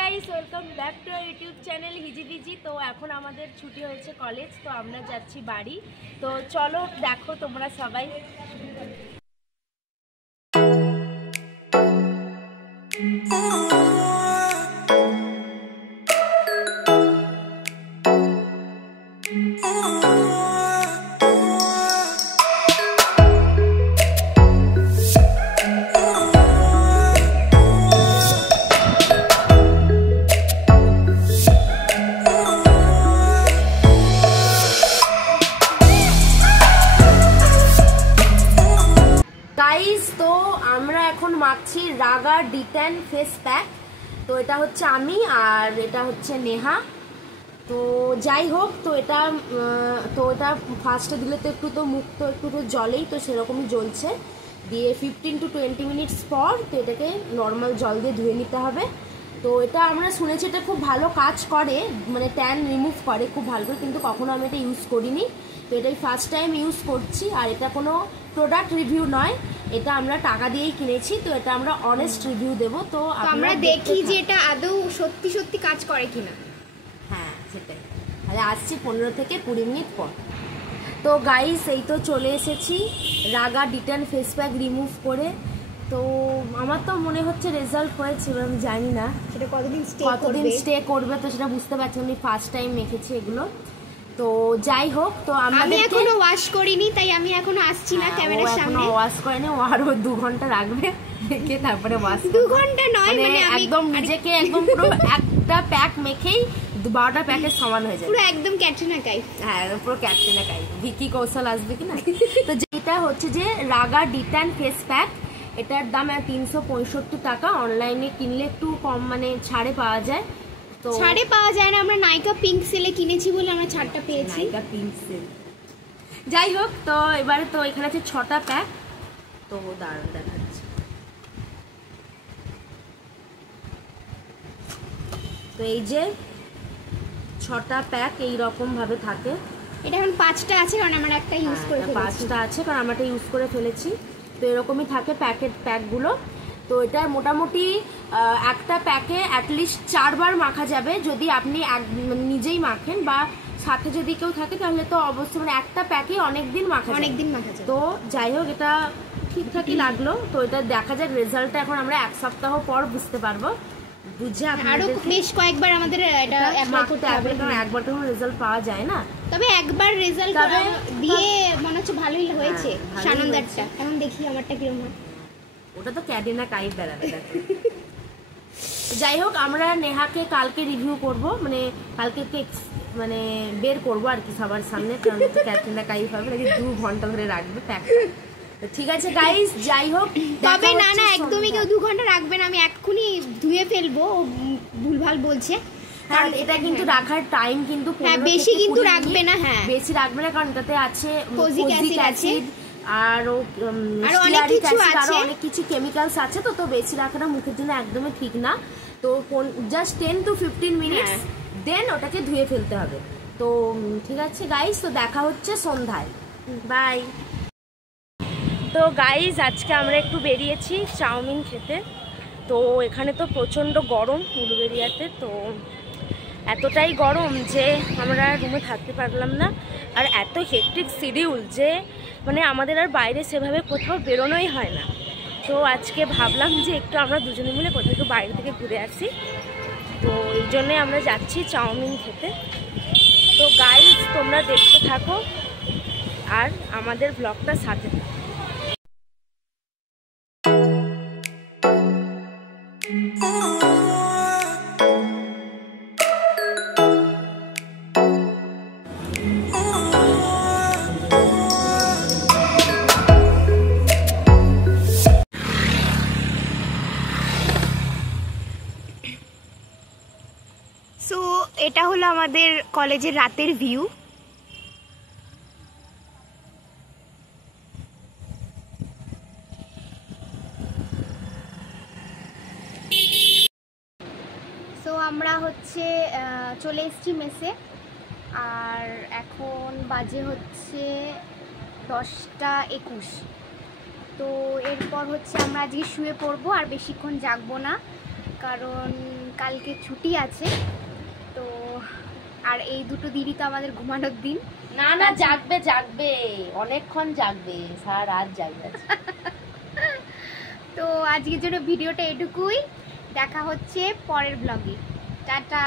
Guys welcome back to our YouTube channel Hijibiji. তো এখন আমাদের ছুটি হয়েছে কলেজ, তো আমরা যাচ্ছি বাড়ি। তো চলো দেখো তোমরা সবাই। গাইস তো আমরা এখন মাখছি রাগা ডিটেন ফেস প্যাক। তো এটা হচ্ছে আমি আর এটা হচ্ছে নেহা। তো যাই হোক, তো এটা ফার্স্টে দিলে তো একটু তো মুখ তো একটু তো জলেই তো সেরকমই জ্বলছে, দিয়ে 15 to 20 মিনিটস পর তো এটাকে নর্মাল জল দিয়ে ধুয়ে নিতে হবে। তো এটা আমরা শুনেছি এটা খুব ভালো কাজ করে, মানে ট্যান রিমুভ করে খুব ভালো করে, কিন্তু কখনো আমি এটা ইউজ করিনি। তো এটাই ফার্স্ট টাইম ইউজ করছি। আর এটা কোনো প্রোডাক্ট রিভিউ নয়, এটা আমরা টাকা দিয়েই কিনেছি। তো এটা আমরা অনেস্ট রিভিউ দেবো। তো আমরা দেখি যে এটা আদৌ সত্যি সত্যি কাজ করে কিনা। হ্যাঁ সেটাই, তাহলে আসছি 15 থেকে 20 মিনিট পর। তো গাইস এই তো চলে এসেছি রাগা ডিটেন ফেস প্যাক রিমুভ করে। তো আমার তো মনে হচ্ছে রেজাল্ট হয়েছে, আমি জানি না সেটা কতদিন স্টে করবে, তো সেটা বুঝতে পারছি। আমি ফার্স্ট টাইম মেখেছি এগুলো। তো যাই হোক, তো আমি এখনো ওয়াশ করিনি, তাই আমি এখনো আসছি না ক্যামেরার সামনে। এখনো ওয়াশ করেনি, ও আরো 2 ঘন্টা রাখবে মেখে, তারপরে ওয়াশ। 2 ঘন্টা নয়, মানে একদম নিজেকে একদম পুরো একটা প্যাক মেখেই 12টা প্যাকের সমান হয়ে যায়, পুরো একদম ক্যাটরিনা কাইফ। হ্যাঁ পুরো ক্যাটরিনা কাইফ, ভিকি কৌশল আসবে কিনা। তো যেটা হচ্ছে যে রাগা ডিটেন ফেস প্যাক, এটার দাম 365 টাকা। অনলাইনে কিনলে একটু কম, মানে ছাড়ে পাওয়া যায়। তো ছাড়ে পাওয়া যায় না, আমরা নাইকা পিঙ্ক সেলে কিনেছি বলে আমরা ছাড়টা পেয়েছি। নাইকা পিঙ্ক সেল। যাই হোক, তো এবারে তো এখানে আছে 6টা প্যাক। তো দারুণ দেখাচ্ছে। তো এই যে 6টা প্যাক এইরকম ভাবে থাকে। এটা এখন 5টা আছে, কারণ আমরা একটা ইউজ করে ফেলেছি। 5টা আছে কারণ আমরা এটা ইউজ করে ফেলেছি। তো এরকমই থাকে প্যাকগুলো। তো এটা মোটামুটি একটা প্যাকে অ্যাটলিস্ট 4 বার মাখা যাবে, যদি আপনি নিজেই মাখেন বা সাথে যদি কেউ থাকে, তাহলে তো অবশ্যই, মানে একটা প্যাকে অনেকদিন মাখা যায়। তো যাই হোক, এটা ঠিকঠাকই লাগলো। তো এটা দেখা যাক রেজাল্টটা এখন আমরা 1 সপ্তাহ পর বুঝতে পারবো, বুঝে আরো বেশ কয়েকবার আমাদের এটা অ্যাপ্লাই করতে হবে, কারণ একবার তো রেজাল্ট পাওয়া যায় না। তবে একবার রেজাল্ট দিয়ে মনে হচ্ছে ভালোই হয়েছে সানন্দারটা। এখন দেখি আমারটা কিরকম হয়। ওটা তো ক্যাটরিনা কাইফ বেড়াবে। যাই হোক, আমরা নেহাকে কালকে রিভিউ করব, মানে কালকে মানে বের করবো আর কি সবার সামনে, কারণ ক্যাটরিনা কাইফ হবে নাকি 2 ঘন্টা ধরে রাখবে প্যাকটা। ঠিক আছে গাইস, যাই হোক। তবে না একদমই কেউ 2 ঘন্টা রাখবে না, আমি এক্ষুনি ধুয়ে ফেলবো। ভুলভাল বলছে। আর এটা কিন্তু রাখার টাইম কিন্তু বেশি কিন্তু রাখবে না। হ্যাঁ বেশি রাখবে না, কারণ এটাতে আছে ফোলিক অ্যাসিড আর অনেক কিছু কেমিক্যালস আছে। তো বেশি রাখাটা মুখের জন্য একদমই ঠিক না। তো জাস্ট 10 to 15 মিনিটস দেন ওটাকে ধুয়ে ফেলতে হবে। তো ঠিক আছে গাইস, তো দেখা হচ্ছে সন্ধ্যায়। বাই। তো গাইস আজকে আমরা একটু বেরিয়েছি চাউমিন খেতে। তো এখানে তো প্রচণ্ড গরম উলুবেড়িয়াতে। তো এতটাই গরম যে আমরা রুমে থাকতে পারলাম না। আর এত হেক্টিক শিডিউল যে মানে আমাদের আর বাইরে সেভাবে কোথাও বেরোনোই হয় না। তো আজকে ভাবলাম যে একটু আমরা দুজনে মিলে কোথাও একটু বাইরে থেকে ঘুরে আসি। তো এই জন্যে আমরা যাচ্ছি চাউমিন খেতে। তো গাইস তোমরা দেখতে থাকো আর আমাদের ব্লগটা সাথে থাকো। সো এটা হলো আমাদের কলেজের রাতের ভিউ। সো আমরা হচ্ছে চলে এসেছি মেসে, আর এখন বাজে হচ্ছে 10টা 21। তো তো এরপর হচ্ছে আমরা আজকে শুয়ে পড়বো, আর বেশিক্ষণ জাগবো না, কারণ কালকে ছুটি আছে। তো আর এই দুটো দিনই তো আমাদের ঘুমানোর দিন। না না, জাগবে জাগবে, অনেকক্ষণ জাগবে, সারা রাত জাগবে। তো আজকের জন্য ভিডিওটা এটুকুই, দেখা হচ্ছে পরের ব্লগে। টাটা।